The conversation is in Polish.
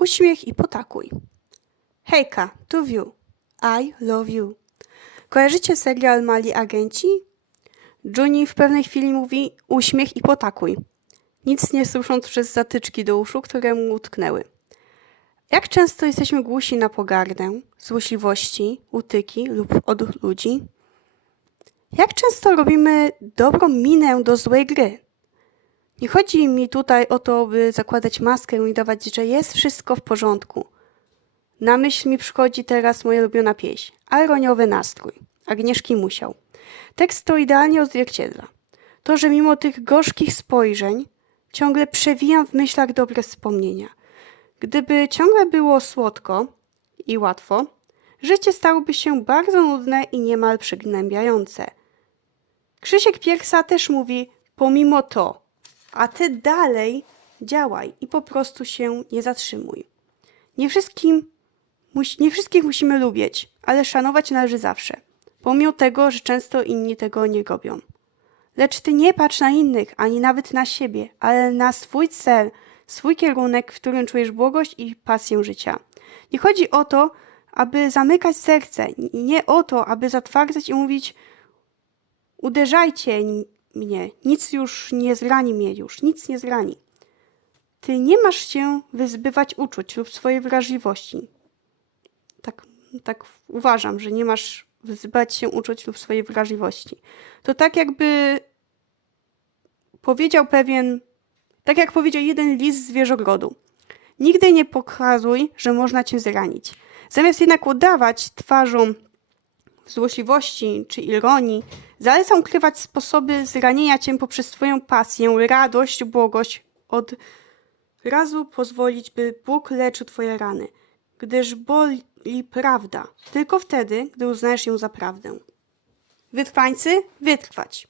Uśmiech i potakuj. Hejka, tu View. I love you. Kojarzycie serial Mali Agenci? Juni w pewnej chwili mówi uśmiech i potakuj. Nic nie słysząc przez zatyczki do uszu, które mu utknęły. Jak często jesteśmy głusi na pogardę, złośliwości, utyki lub od ludzi? Jak często robimy dobrą minę do złej gry? Nie chodzi mi tutaj o to, by zakładać maskę i dawać, że jest wszystko w porządku. Na myśl mi przychodzi teraz moja ulubiona pieśń, Ironiowy nastrój, Agnieszki Musiał. Tekst to idealnie odzwierciedla. To, że mimo tych gorzkich spojrzeń ciągle przewijam w myślach dobre wspomnienia. Gdyby ciągle było słodko i łatwo, życie stałoby się bardzo nudne i niemal przygnębiające. Krzysiek Piersa też mówi pomimo to, a ty dalej działaj i po prostu się nie zatrzymuj. Nie wszystkim, nie wszystkich musimy lubić, ale szanować należy zawsze, pomimo tego, że często inni tego nie robią. Lecz ty nie patrz na innych, ani nawet na siebie, ale na swój cel, swój kierunek, w którym czujesz błogość i pasję życia. Nie chodzi o to, aby zamykać serce, nie o to, aby zatwardzać i mówić uderzajcie mnie, nic już nie zrani mnie już, nic nie zrani. Ty nie masz się wyzbywać uczuć lub swojej wrażliwości. Tak, tak uważam, że nie masz wyzbywać się uczuć lub swojej wrażliwości. To tak jakby powiedział pewien, tak jak powiedział jeden lis z zwierzogrodu. Nigdy nie pokazuj, że można cię zranić. Zamiast jednak udawać twarzą złośliwości czy ironii, zalecam ukrywać sposoby zranienia cię poprzez twoją pasję, radość, błogość. Od razu pozwolić, by Bóg leczył twoje rany, gdyż boli prawda, tylko wtedy, gdy uznajesz ją za prawdę. Wytrwańcy, wytrwać.